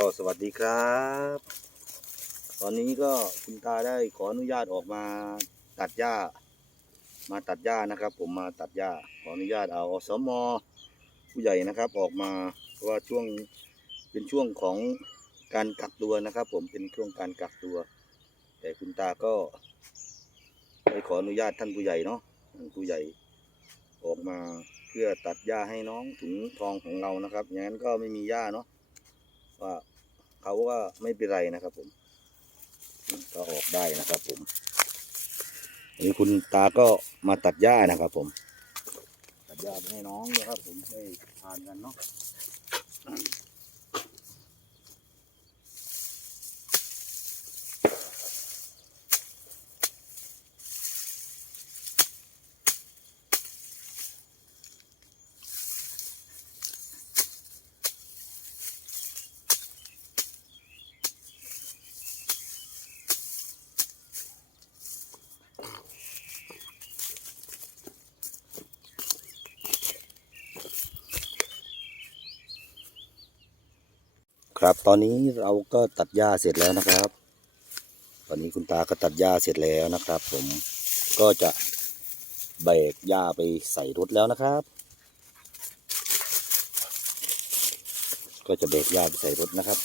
ก็สวัสดีครับ ตอนนี้ก็คุณตาได้ขออนุญาตออกมาตัดหญ้า มาตัดหญ้านะครับ ผมมาตัดหญ้าขออนุญาตเอาอสมผู้ใหญ่นะครับออกมาเพราะว่าช่วงเป็นช่วงของการกักตัวนะครับ ผมเป็นช่วงการกักตัว แต่คุณตาก็ได้ขออนุญาตท่านผู้ใหญ่เนาะท่านผู้ใหญ่ออกมาเพื่อตัดหญ้าให้น้องถุงทองของเรานะครับอย่างนั้นก็ไม่มีหญ้าเนาะ ว่าเขาว่าไม่เป็นไรนะครับผม ก็ออกได้นะครับผมนี่คุณตาก็มาตัดหญ้านะครับผม ตัดหญ้าให้น้องนะครับผมได้ทานกันเนาะ ครับตอนนี้เราก็ตัดหญ้าเสร็จแล้วนะครับ ตอนนี้คุณตาก็ตัดหญ้าเสร็จแล้วนะครับ ผมก็จะแบกหญ้าไปใส่รถแล้วนะครับ ก็จะแบกหญ้าไปใส่รถนะครับ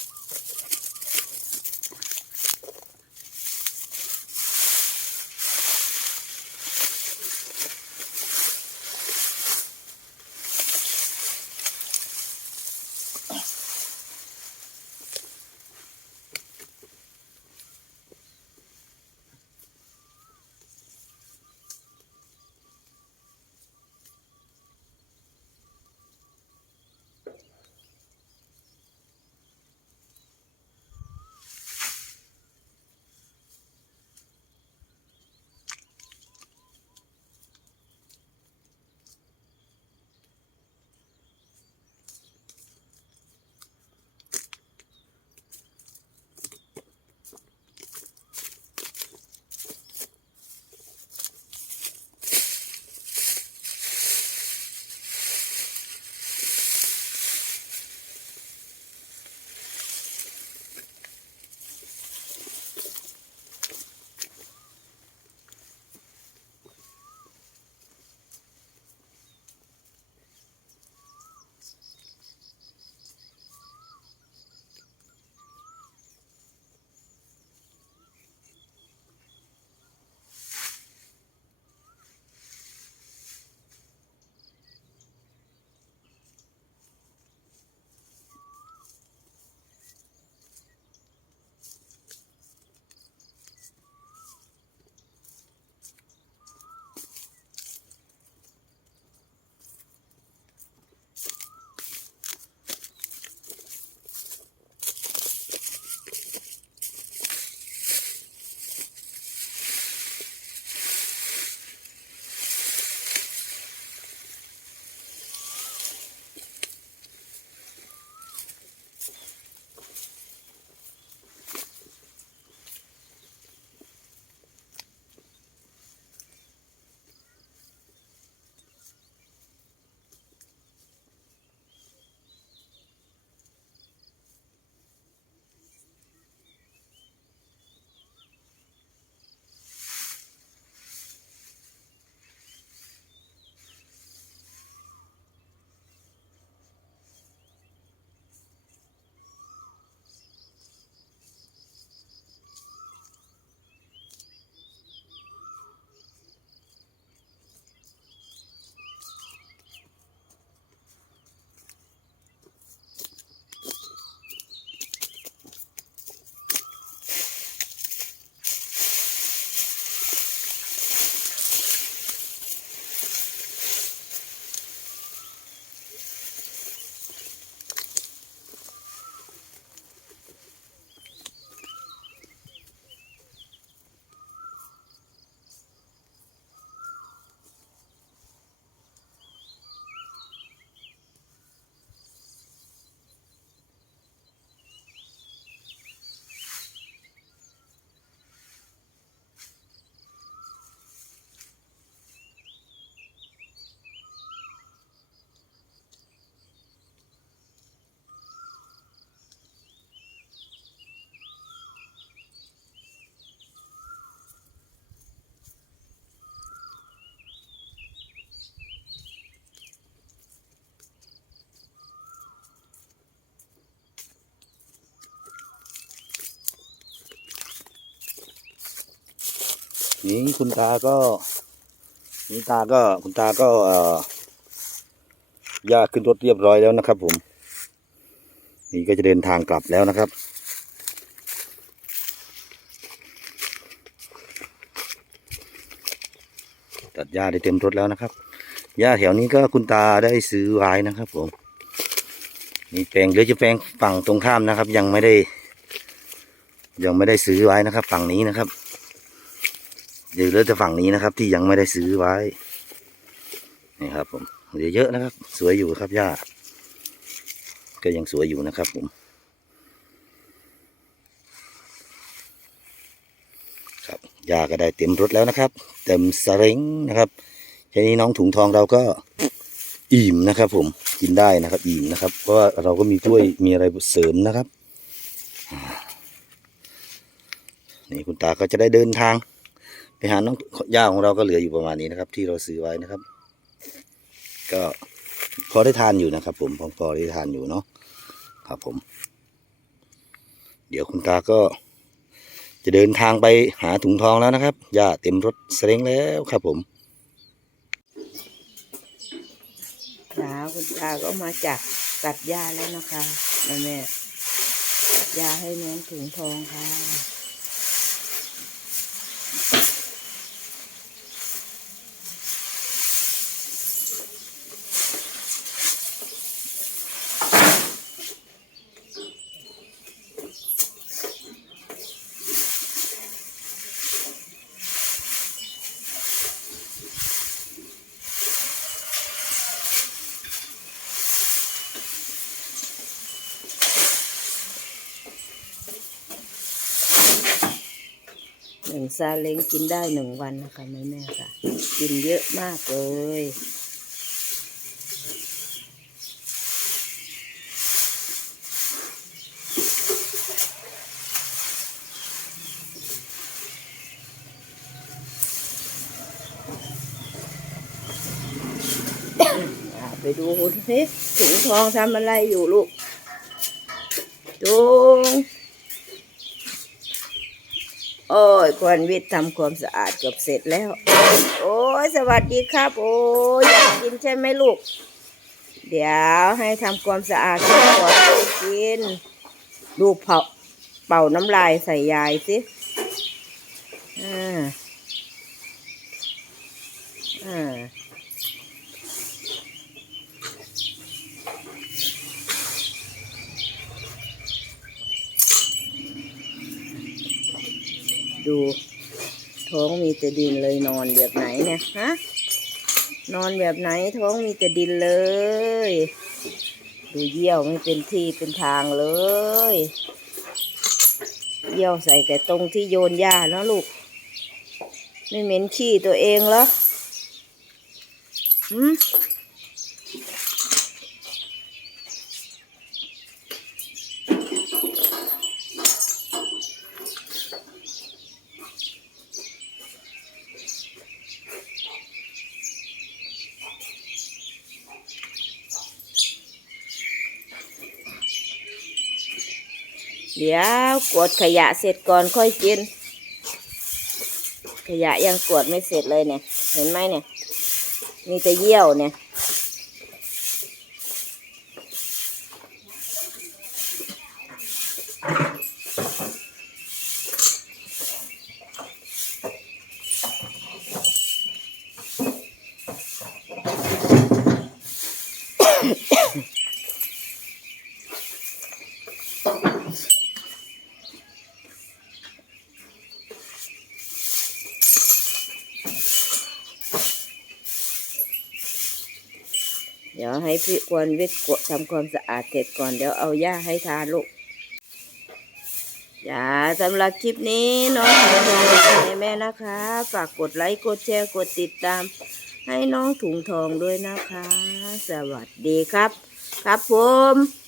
นี่คุณตาก็นี่ตาก็คุณตาก็เอ่อย่าขึ้นรถเรียบร้อยแล้วนะครับ ผม นี่ก็จะเดินทางกลับแล้วนะครับตัดหญ้าได้เต็มรถแล้วนะครับหญ้าแถวนี้ก็คุณตาได้ซื้อไว้นะครับ ผมนี่แปลงเหลือจะแปลงฝั่งตรงข้ามนะครับ ยังไม่ได้ ยังไม่ได้ซื้อไว้นะครับ ฝั่งนี้นะครับ เดี๋ยวเหลือแต่ฝั่งนี้นะครับ ที่ยังไม่ได้ซื้อไว้นี่ครับ ผมเหลือเยอะนะครับ สวยอยู่ครับหญ้าก็ยังสวยอยู่นะครับ ผมครับยาก็ได้เต็มรถแล้วนะครับ เต็มสเร็งนะครับทีนี้น้องถุงทองเราก็อิ่มนะครับ ผมกินได้นะครับ อิ่มนะครับ เพราะว่าเราก็มีถ้วยมีอะไรเสริมนะครับอ่านี่คุณตาก็จะได้เดินทาง ไปหาน้องย่าของเราก็เหลืออยู่ประมาณนี้นะครับ ที่เราซื้อไว้นะครับ ก็พอได้ทานอยู่นะครับ ผมพอพอได้ทานอยู่เนาะครับผม เดี๋ยวคุณตาก็ จะเดินทางไปหาถุงทองแล้วนะครับย่าเต็มรถเสร็งแล้วครับผมค่ะคุณตาก็มาจากตัดหญ้าแล้วนะคะแม่แม่ตัดหญ้าให้น้องถุงทองค่ะ หนึ่งซาเล้งกินได้หนึ่งวันนะคะแม่แม่ค่ะ กินเยอะมากเลย ไปดูสิถุงทองทำอะไรอยู่ลูกจุง โอ้ยควรวิทย์ทำความสะอาดเกือบเสร็จแล้ว โอ้ยสวัสดีครับ โอ้ยอยากกินใช่ไหมลูก เดี๋ยวให้ทำความสะอาดก่อนกินลูกเผาเป่าน้ำลายใส่ยายสิอ่าอ่า ดู ท้องมีแต่ดินเลยนอนแบบไหนเนี่ยฮะนอนแบบไหนท้องมีแต่ดินเลย ดูเยี่ยวไม่เป็นที่เป็นทางเลย เยี่ยวใส่แต่ตรงที่โยนหญ้าเนอะลูก ไม่เหม็นขี้ตัวเองเหรอหืม เดี๋ยวกวดขยะเสร็จก่อนค่อยกิน ขยะยังกวดไม่เสร็จเลยเนี่ย เห็นไหมเนี่ย มีแต่เยี่ยวเนี่ย ให้พี่ควรวิทกวทำความสะอาดเสร็จก่อนเดี๋ยวเอาหญ้าให้ทานลูกอย่าสำหรับคลิปนี้น้องถุงทองให้แม่นะคะ ฝากกดไลค์กดแชร์กดติดตาม ให้น้องถุงทองด้วยนะคะ สวัสดีครับ ครับผม